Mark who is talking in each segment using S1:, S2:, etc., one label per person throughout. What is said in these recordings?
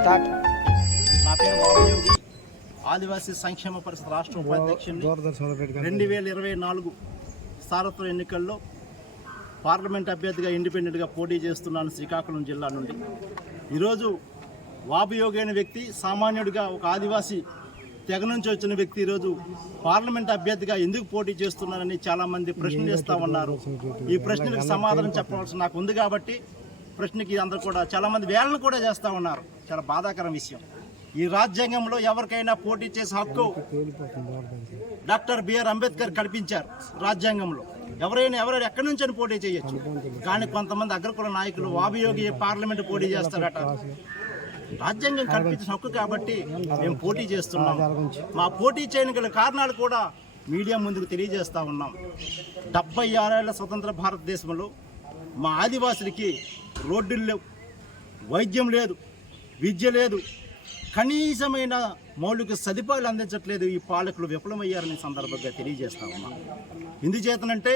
S1: Start.
S2: నా పేరు వామయోగి ఆదివాసీ సంక్షేమ పరిషత్ రాష్ట్ర ఉపాధ్యక్షుడిని రెండు వేల ఇరవై నాలుగు సారత్వ ఎన్నికల్లో పార్లమెంట్ అభ్యర్థిగా ఇండిపెండెంట్గా పోటీ చేస్తున్నాను శ్రీకాకుళం జిల్లా నుండి. ఈరోజు వాబయోగి అనే వ్యక్తి సామాన్యుడిగా ఒక ఆదివాసీ తెగ నుంచి వచ్చిన వ్యక్తి ఈరోజు పార్లమెంట్ అభ్యర్థిగా ఎందుకు పోటీ చేస్తున్నారని చాలామంది ప్రశ్నలు చేస్తూ ఉన్నారు. ఈ ప్రశ్నలకు సమాధానం చెప్పవలసి నాకు ఉంది కాబట్టి ప్రశ్నకి అందరూ కూడా చాలామంది వేలను కూడా చేస్తూ ఉన్నారు. చాలా బాధాకరం విషయం. ఈ రాజ్యాంగంలో ఎవరికైనా పోటీ చేసే హక్కు డాక్టర్ బిఆర్ అంబేద్కర్ కల్పించారు రాజ్యాంగంలో. ఎవరైనా ఎవరైనా ఎక్కడి నుంచి పోటీ చేయొచ్చు. కానీ కొంతమంది అగ్రకుల నాయకులు వాభియోగి పార్లమెంట్ పోటీ చేస్తారట. రాజ్యాంగం కల్పించిన హక్కు కాబట్టి మేము పోటీ చేస్తున్నాం. మా పోటీ చేయని గల కారణాలు కూడా మీడియా ముందుకు తెలియజేస్తూ ఉన్నాం. డెబ్బై ఆరేళ్ళ స్వతంత్ర భారతదేశంలో మా ఆదివాసులకి రోడ్డులు లేవు వైద్యం లేదు విద్య లేదు. కనీసమైన మౌలిక సదుపాయాలు అందించట్లేదు. ఈ పాలకులు విఫలమయ్యారని సందర్భంగా తెలియజేస్తా ఉన్నాం. ఎందుచేతనంటే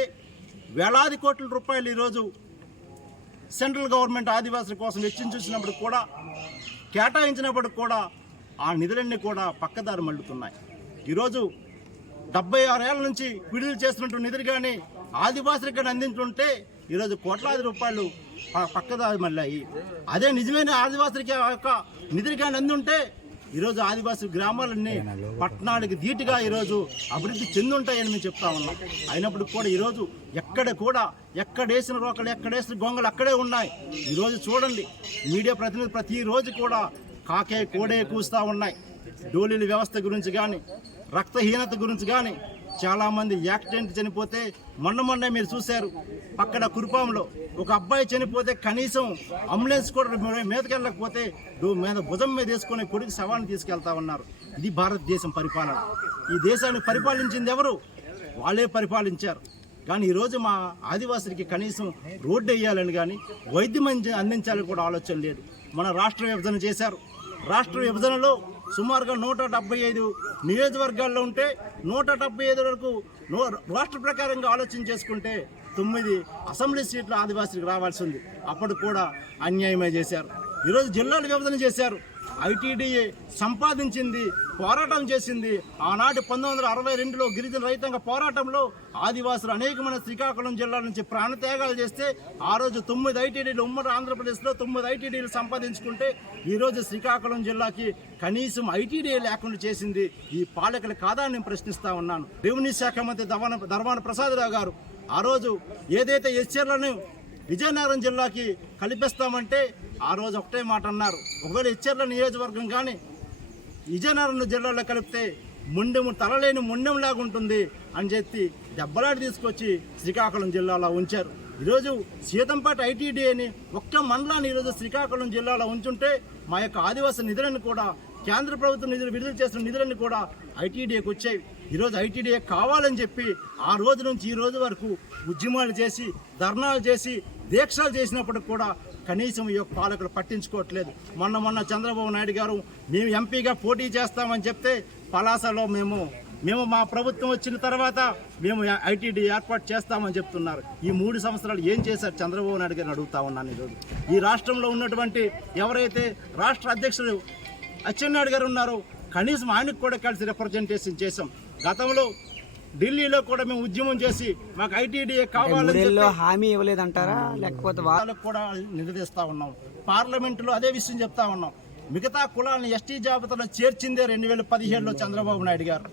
S2: వేలాది కోట్ల రూపాయలు ఈరోజు సెంట్రల్ గవర్నమెంట్ ఆదివాసుల కోసం వెచ్చించినప్పుడు కూడా కేటాయించినప్పుడు కూడా ఆ నిధులన్నీ కూడా పక్కదారి మళ్ళుతున్నాయి. ఈరోజు డెబ్బై ఆరేళ్ళ నుంచి విడుదల చేస్తున్నట్టు నిధులు కానీ ఆదివాసులకు కానీ అందించుంటే ఈరోజు కోట్లాది రూపాయలు పక్కదారి మళ్ళాయి. అదే నిజమైన ఆదివాసులకి యొక్క నిధులు కానీ అందుంటే ఈరోజు ఆదివాసీ గ్రామాలన్నీ పట్టణానికి ధీటుగా ఈరోజు అభివృద్ధి చెందుంటాయని మేము చెప్తా ఉన్నాం. అయినప్పుడు కూడా ఈరోజు ఎక్కడ కూడా ఎక్కడేసిన రోకలు ఎక్కడేసిన గొంగలు అక్కడే ఉన్నాయి. ఈరోజు చూడండి మీడియా ప్రతినిధి ప్రతిరోజు కూడా కాకే కోడే కూస్తూ ఉన్నాయి. డోలీల వ్యవస్థ గురించి కానీ రక్తహీనత గురించి కానీ చాలామంది యాక్సిడెంట్ చనిపోతే మొన్న మొన్న మీరు చూశారు. అక్కడ కురుపాంలో ఒక అబ్బాయి చనిపోతే కనీసం అంబులెన్స్ కూడా మీదకెళ్ళకపోతే మీద భుజం మీద వేసుకొని కొడుకు శవాన్ని తీసుకెళ్తా ఉన్నారు. ఇది భారతదేశం పరిపాలన. ఈ దేశాన్ని పరిపాలించింది ఎవరు? వాళ్ళే పరిపాలించారు. కానీ ఈరోజు మా ఆదివాసులకి కనీసం రోడ్డు వేయాలని కానీ వైద్యం అందించాలని కూడా ఆలోచన లేదు. మన రాష్ట్ర విభజన చేశారు. రాష్ట్ర విభజనలో సుమారుగా నూట డెబ్బై ఐదు నియోజకవర్గాల్లో ఉంటే నూట డెబ్బై ఐదు వరకు రాష్ట్ర ప్రకారంగా ఆలోచన చేసుకుంటే తొమ్మిది అసెంబ్లీ సీట్లు ఆదివాసీలకు రావాల్సి ఉంది. అప్పుడు కూడా అన్యాయమే చేశారు. ఈరోజు జిల్లాలు విభజన చేశారు. ఐటీడీఏ సంపాదించింది పోరాటం చేసింది. ఆనాటి పంతొమ్మిది వందల అరవై రెండులో గిరిజన రైతాంగ పోరాటంలో ఆదివాసులు అనేకమైన శ్రీకాకుళం జిల్లా నుంచి ప్రాణత్యాగాలు చేస్తే ఆ రోజు తొమ్మిది ఐటీడీలు ఉమ్మడి ఆంధ్రప్రదేశ్లో తొమ్మిది ఐటీడీలు సంపాదించుకుంటే ఈరోజు శ్రీకాకుళం జిల్లాకి కనీసం ఐటీడీఏ లేకుండా చేసింది. ఈ పాలకులు కాదా నేను ప్రశ్నిస్తా ఉన్నాను. రెవెన్యూ శాఖ మంత్రి ధర్మాన ధర్మాన ప్రసాదరావు గారు ఆ రోజు ఏదైతే ఎస్చర్లను విజయనగరం జిల్లాకి కల్పిస్తామంటే ఆ రోజు ఒకటే మాట అన్నారు. ఒకవేళ ఇచ్చర్ల నియోజకవర్గం కానీ విజయనగరం జిల్లాలో కలిపితే ముండెము తలలేని ముండెంలాగా ఉంటుంది అని చెప్పి దెబ్బలాడి తీసుకొచ్చి శ్రీకాకుళం జిల్లాలో ఉంచారు. ఈరోజు సీతంపేట ఐటీడీ అని ఒక్క మండలాన్ని ఈరోజు శ్రీకాకుళం జిల్లాలో ఉంచుంటే మా యొక్క ఆదివాసీ నిధులను కూడా కేంద్ర ప్రభుత్వం నిధులు విడుదల చేసిన నిధులన్నీ కూడా ఐటీడీఏకి వచ్చాయి ఈరోజు ఐటీడీఏ కావాలని చెప్పి ఆ రోజు నుంచి ఈ రోజు వరకు ఉద్యమాలు చేసి ధర్నాలు చేసి దీక్షలు చేసినప్పటికి కూడా కనీసం ఈ యొక్క పాలకులు పట్టించుకోవట్లేదు. మొన్న మొన్న చంద్రబాబు నాయుడు గారు మేము ఎంపీగా పోటీ చేస్తామని చెప్తే పలాసలో మేము మేము మా ప్రభుత్వం వచ్చిన తర్వాత మేము ఐటీడీ ఏర్పాటు చేస్తామని చెప్తున్నారు. ఈ మూడు సంవత్సరాలు ఏం చేశారు? చంద్రబాబు నాయుడు గారిని అడుగుతా ఉన్నాను ఈరోజు. ఈ రాష్ట్రంలో ఉన్నటువంటి ఎవరైతే రాష్ట్ర అధ్యక్షుడు అచ్చెన్నాయుడు గారు ఉన్నారో కనీసం ఆయనకు కూడా కలిసి రిప్రజెంటేషన్ చేశాం. గతంలో ఢిల్లీలో కూడా మేము ఉద్యమం చేసి మాకు ఐటీడీఏ కావాలని
S1: హామీ ఇవ్వలేదంటారా? లేకపోతే
S2: వాళ్ళకు కూడా నిలదీస్తా ఉన్నాం. పార్లమెంటులో అదే విషయం చెప్తా ఉన్నాం. మిగతా కులాలను ఎస్టీ జాబితాలో చేర్చిందే రెండు వేల పదిహేడులో చంద్రబాబు నాయుడు గారు.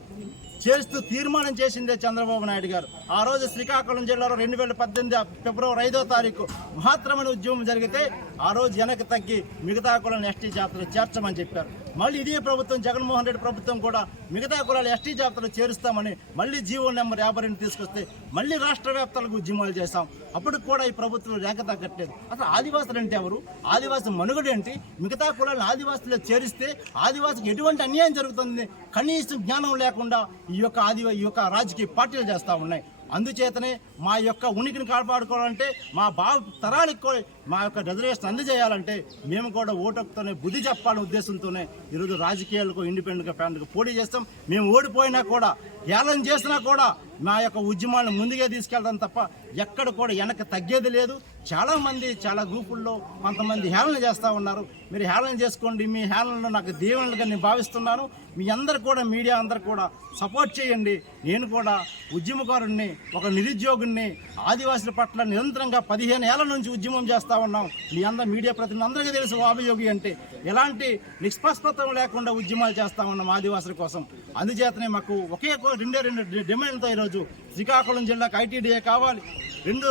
S2: చేస్తూ తీర్మానం చేసిందే చంద్రబాబు నాయుడు గారు. ఆ రోజు శ్రీకాకుళం జిల్లాలో రెండు వేల పద్దెనిమిది ఫిబ్రవరి ఐదో తారీఖు మహత్తరమైన ఉద్యమం జరిగితే ఆ రోజు వెనక్కి తగ్గి మిగతా కులాలను ఎస్టీ జాబితాలో చేర్చమని చెప్పారు. మళ్ళీ ఇదే ప్రభుత్వం జగన్మోహన్ రెడ్డి ప్రభుత్వం కూడా మిగతా కులాలు ఎస్టీ జాబితాలో చేరుస్తామని మళ్ళీ జీవో నెంబర్ యాభై రెండు తీసుకొస్తే మళ్ళీ రాష్ట్ర వ్యాప్తాలకు ఉద్యమాలు చేశాం. అప్పుడు కూడా ఈ ప్రభుత్వం రేఖ తగ్గట్లేదు. అసలు ఆదివాసులు అంటే ఎవరు? ఆదివాసి మనుగడ ఏంటి? మిగతా కులాలను ఆదివాసులు చేరిస్తే ఆదివాసికి ఎటువంటి అన్యాయం జరుగుతుంది? కనీసం జ్ఞానం లేకుండా ఈ యొక్క ఆదివా ఈ యొక్క రాజకీయ పార్టీలు చేస్తూ ఉన్నాయి. అందుచేతనే మా యొక్క ఉనికిని కాపాడుకోవాలంటే మా భావ తరానికి కూడా మా యొక్క రిజర్వేషన్ అందజేయాలంటే మేము కూడా ఓటకుతోనే బుద్ధి చెప్పాలనే ఉద్దేశంతోనే ఈరోజు రాజకీయాలకు ఇండిపెండెంట్గా ఫ్యాన్గా పోటీ చేస్తాం. మేము ఓడిపోయినా కూడా హేళన చేసినా కూడా నా యొక్క ఉద్యమాలను ముందుగా తీసుకెళ్ళడం తప్ప ఎక్కడ కూడా వెనక్కి తగ్గేది లేదు. చాలామంది చాలా గ్రూపుల్లో కొంతమంది హేళన చేస్తూ ఉన్నారు. మీరు హేళన చేసుకోండి మీ హేళనలో నాకు దీవెనలుగా నేను భావిస్తున్నాను. మీ అందరు కూడా మీడియా అందరు కూడా సపోర్ట్ చేయండి. నేను కూడా ఉద్యమకారుణ్ణి ఒక నిరుద్యోగుణ్ణి ఆదివాసుల పట్ల నిరంతరంగా పదిహేను ఏళ్ళ నుంచి ఉద్యమం చేస్తూ ఉన్నాం. మీ అందరూ మీడియా ప్రతినిధి అందరికీ తెలుసు వాభయోగి అంటే ఎలాంటి నిష్పక్షపాతం లేకుండా ఉద్యమాలు చేస్తూ ఉన్నాం ఆదివాసుల కోసం. అందుచేతనే మాకు ఒకే ఒక రెండే రెండు డిమాండ్తో ఈరోజు. శ్రీకాకుళం జిల్లాకు ఐటీడీఏ కావాలి. రెండు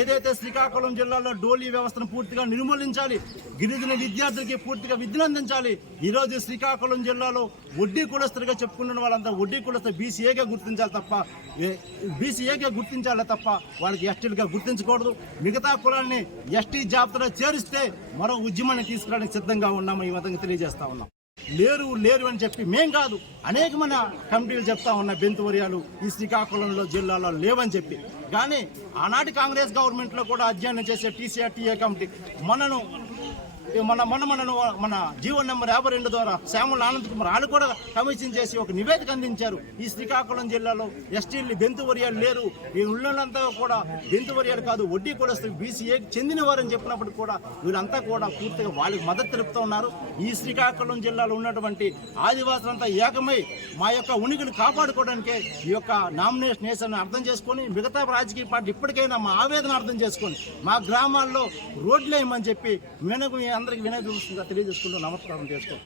S2: ఏదైతే శ్రీకాకుళం జిల్లాలో డోలీ వ్యవస్థను పూర్తిగా నిర్మూలించాలి గిరిజన విద్యార్థులకి పూర్తిగా విద్యను అందించాలి ఈరోజు శ్రీకాకుళం జిల్లాలో వడ్డీ కులస్తులుగా చెప్పుకుంటున్న వాళ్ళంతా వడ్డీ కులస్తు బీసీఏగా గుర్తించాలి తప్ప బీసీఏగా గుర్తించాలి తప్ప వాళ్ళకి ఎస్టీలుగా గుర్తించకూడదు. మిగతా కులాన్ని ఎస్టీ జాబితాలో చేరిస్తే మరో ఉద్యమాన్ని తీసుకురావడానికి సిద్ధంగా ఉన్నామని ఈ విధంగా తెలియజేస్తా ఉన్నాం. లేరు లేరు అని చెప్పి మేం కాదు అనేకమైన కమిటీలు చెప్తా ఉన్న బెంతువర్యాలు ఈ శ్రీకాకుళంలో జిల్లాలో లేవని చెప్పి. కానీ ఆనాటి కాంగ్రెస్ గవర్నమెంట్లో కూడా అధ్యయనం చేసే టీసీఆర్ టీఏ కమిటీ మనను మన మొన్న మన మన జీవో నెంబర్ యాభై రెండు ద్వారా శ్యాముల ఆనంద్ కుమార్ వాళ్ళు కూడా కమిషన్ చేసి ఒక నివేదిక అందించారు. ఈ శ్రీకాకుళం జిల్లాలో ఎస్టీలు బెంతువర్యాలు లేరు. ఈ ఉన్నంతా కూడా బెంతువర్యాలు కాదు వడ్డీ కూడా బీసీఏకి చెందిన వారని చెప్పినప్పుడు కూడా వీళ్ళంతా కూడా పూర్తిగా వాళ్ళకి మద్దతు తెలుపుతూ ఉన్నారు. ఈ శ్రీకాకుళం జిల్లాలో ఉన్నటువంటి ఆదివాసులంతా ఏకమై మా యొక్క ఉనికిని కాపాడుకోవడానికే ఈ యొక్క నామినేషన్ వేసాన్ని అర్థం చేసుకొని మిగతా రాజకీయ పార్టీ ఇప్పటికైనా మా ఆవేదన అర్థం చేసుకొని మా గ్రామాల్లో రోడ్లు వేయమని చెప్పి మేనకు అందరికి వినయ తెలియజేసుకుంటూ నమస్కారం చేసుకో.